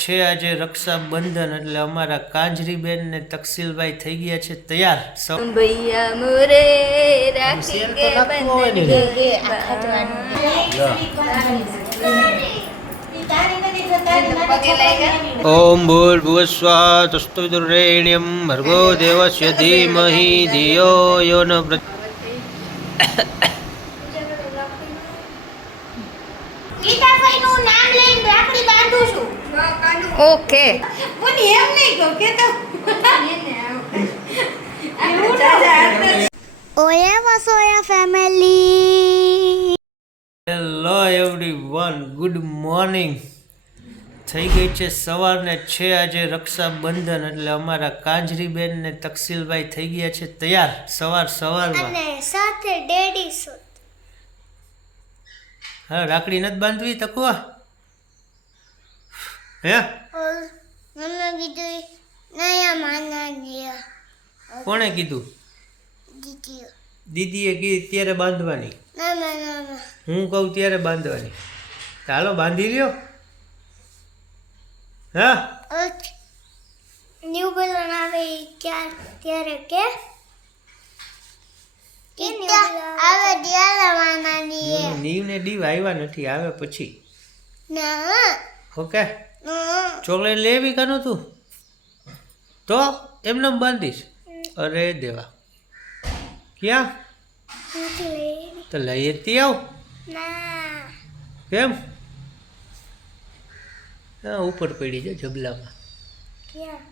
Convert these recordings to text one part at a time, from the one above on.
છે આજે રક્ષાબંધન એટલે અમારા કાંજરીબેન ને તકસીલભાઈ થઈ ગયા છે તૈયાર. ભૈયા મોરે રાખી કે બંધન ઓમ ભૂર્ભુવસ્વાહ તસ્તુવિદુર્વરેણ્યં ભર્ગો દેવસ્ય ધીમહિ ધિયો યો ન ઓકે ઓયા Vasoya family. Hello everyone, good morning. થઈ ગઈ છે સવારને છે આજે રક્ષાબંધન એટલે અમારા કાંજરીબેન ને તકસીલભાઈ થઈ ગયા છે તૈયાર સવારમાં. અને સાથે ડેડી સુત. હા, રાખડી નથી બાંધવી તકવા હે? મમ્મી કીધું નયા માના ગયા. કોણે કીધું? દીદી. દીદીએ કીધી ત્યારે બાંધવાની. ના હું કહું ત્યારે બાંધવાની. ચાલો બાંધી લ્યો. હા, ન્યુ બેલન આવે ત્યારે કે આવે ત્યારે માના ની નીવ ને ડીવ આવ્યા નથી, આવે પછી. ના ઓકે, ચોકલેટ લેવી કાનું તું તો એમને બાંધીશ? અરે દેવા, ક્યાં તો લઈ તી આવ. ના કેમ? હા, ઉપર પડી છે જબલામાં, ક્યાં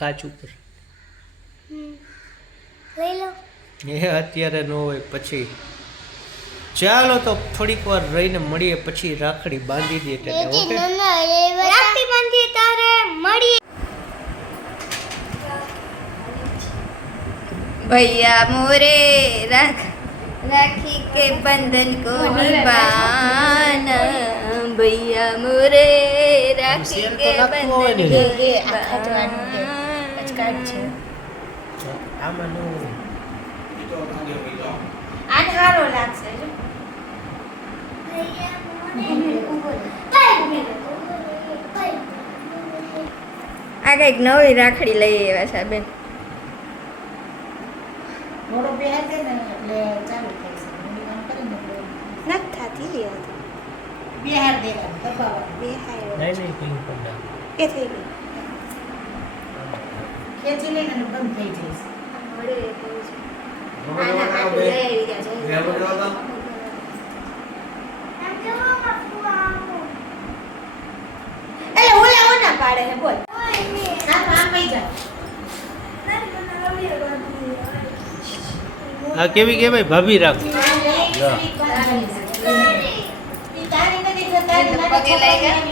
કાચ ઉપર. લઈ લો. એ અત્યારે ન હોય પછી. ચાલો તો થોડીક વાર રહીને મળીએ પછી રાખડી બાંધી દઈએ એટલે. ઓકે, રાખડી બાંધી તારે મળી. ભૈયા મોરે રાખી કે બંધન को निभाना भैया मोरे રાખી કે બંધન આમાં નો આ સારો લાગશે. આ કઈક નવી રાખડી લઈ આવ્યા છે બેન. મોડો બિહાર દે ને એટલે ચાલુ થઈ છે. નથી થતી લે બિહાર દેવાનું દબાવવાનું. નહીં પિંક પડા. એ થઈ ગઈ. ખેંચી લઈને અને બંધ થઈ જઈશ. એટલે ઓલા ઓના પાડે હે બોલ. આમ પઈ જા. આ કેવી કે ભાઈ ભાભી રાખ. તારી નથી થતા પગે લાગ્યા.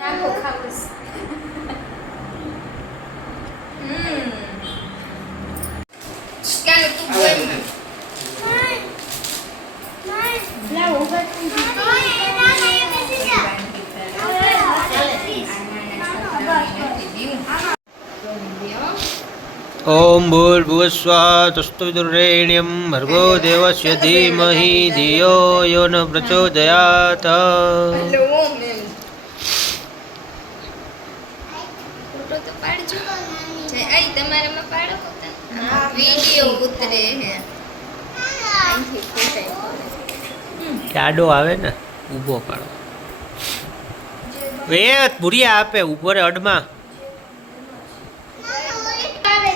નાખો ખાવસ. કાનો તું બોલ માં. લાવ ઉભા થઈ જા. ઓમ ભૂર્ભુવસ્વાહ તસ્તુવિદુર્વરેણ્યં ભર્ગો દેવસ્ય ધીમહિ ધિયો યો ન પ્રચોદયાત. Hello ma'am. ફોટો તો પાડજો. જય આઈ તમારામાં પાડો ફોટો. વિડિયો ઉતરે હે. અહીંથી ફોટો. આડો આવે ને ઊભો પાડો. એ ભૂરિયા આપે ઊભો રે અડમાં.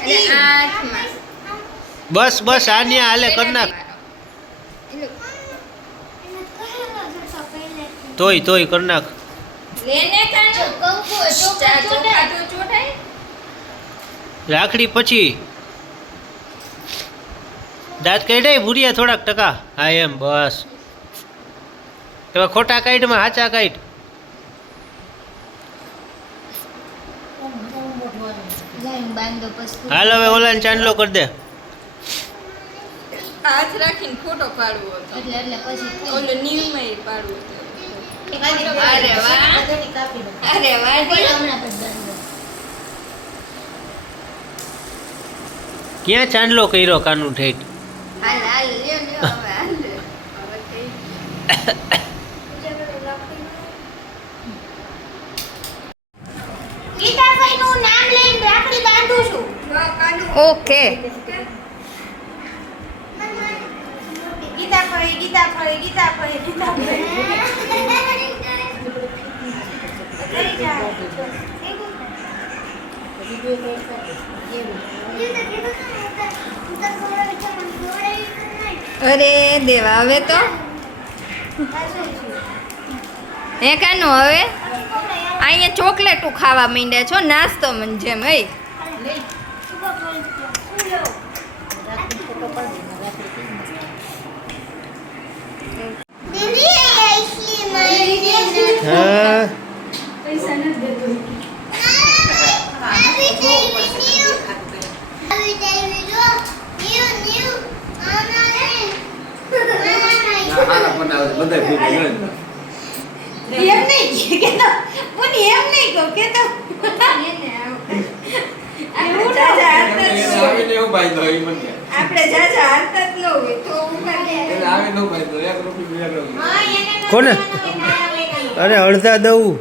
અને આઠમાં બસ બસ આન્યા હાલે કર નાખ. તોય કર નાખ. લેને કાનો કંકુ ચોખા ચોટાય. રાખડી પછી દાંત કાઢાય ભૂરિયા થોડાક ટકા. હા એમ બસ. એવા ખોટા કાઢમાં હાચા કાઢ. લાઈન બાંધો પછી હાલ હવે ઓલાને ચાંદલો કરી દે. હાથ રાખીને ફોટો પાડવો હતો એટલે પછી ઓલો નીલમાં પાડવો હતો. અરે વાહ. બધાની કાપી નાખ. અરે વાહ. હમણાં પછી બાંધો. ક્યાં ચાંદલો કર્યો કાનું ઠેઠ? ગીતાભાઈનું નામ લઈને રાખડી બાંધું છું. ઓકે ગીતાભાઈ ગીતાભાઈ ગીતાભાઈ ગીતાભાઈ લઈ જાઓ. અરે દેવા હવે તો હે કાનો હવે અહીંયા ચોકલેટો ખાવા માંડ્યા છો નાસ્તો મને જેમ હે દીદી આઈસ્ક્રીમ આવી હા એમ નહીં કેતો પુની એમ નહીં કહો કેતો આપણે જાજા હાલતા જ ન હોય તો કોને અરે અડધા દઉં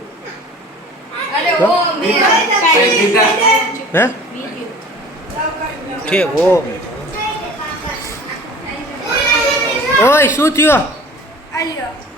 અરે ઓ મે હે ઠીક ઓ ઓય શું થયો આલ્યો